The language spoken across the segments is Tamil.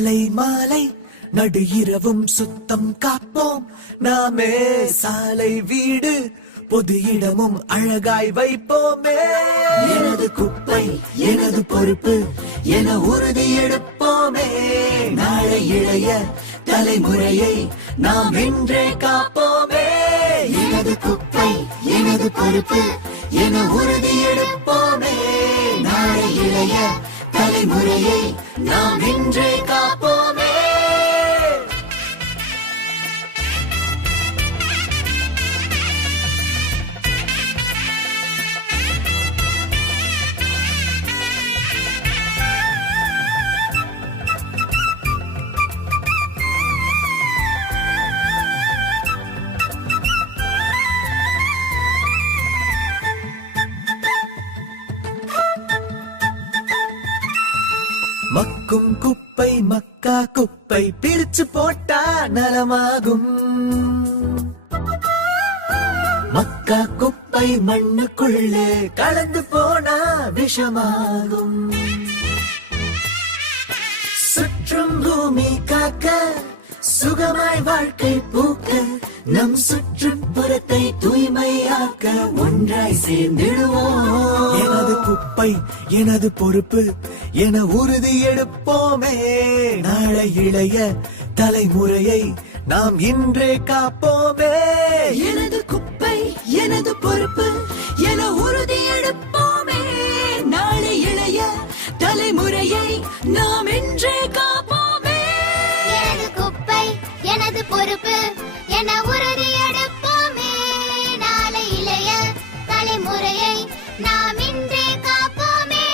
காலை மாலை நடு இரவும் சுத்தம் காப்போம் நாமே. சாலை வீடு பொது இடமும் அழகாய் வைப்போமே. எனது குப்பை எனது பொறுப்பு என உறுதி எடுப்போமே. நாளை இளைய தலைமுறையை நாம் இன்றே காப்போமே. எனது குப்பை எனது பொறுப்பு என உறுதி எடுப்போமே. நாளை இளைய தலைமுறையை நாம் இன்றே காப்போமே. மக்கும் குப்பை மக்கா குப்பை பிரிச்சு போட்டா நலமாகும். மக்கா குப்பை மண்ணுக்குள்ளே கலந்து போனா விஷமாகும். சுற்றும் பூமி காக்க சுகமாய் வாழ்க்கை பூக்க நம் சுற்றுப்புறத்தை தூய்மையாக்க ஒன்றாய் சேர்ந்திடுவோம். எனது குப்பை எனது பொறுப்பு என உறுதி எடுப்போமே. நாளை இளைய தலைமுறையை நாம் இன்றே காப்போமே. எனது குப்பை எனது பொறுப்பு என உறுதி எடுப்போமே. நாளை இளைய தலைமுறையை நாம் இன்றே காப்போமே. எனது குப்பை எனது பொறுப்பு என உறுதி எடுப்போமே. நாளை இளைய தலைமுறையை நாம் இன்றே காப்போமே.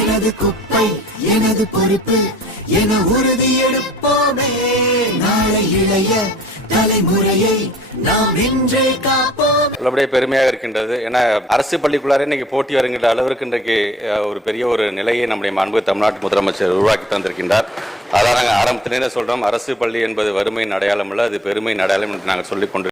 எனது குப்பை எனது பொறுப்பு என உறுதி எடுப்போமே. நாளை இளைய தலைமுறையை நாம் இன்றே காப்போம். உள்ளபடியே பெருமையாக இருக்கின்றது. ஏன்னா அரசு பள்ளிக்குள்ளாரே இன்னைக்கு போட்டி வருகின்ற அளவிற்கு இன்றைக்கு ஒரு பெரிய ஒரு நிலையை நம்முடைய மாண்பு தமிழ்நாட்டு முதலமைச்சர் உருவாக்கி தந்திருக்கின்றார். அதான் நாங்கள் ஆரம்பத்திலேயே சொல்றோம், அரசு பள்ளி என்பது வறுமையின் அடையாளம் அல்ல, அது பெருமையின் அடையாளம் என்று நாங்கள் சொல்லிக் கொண்டு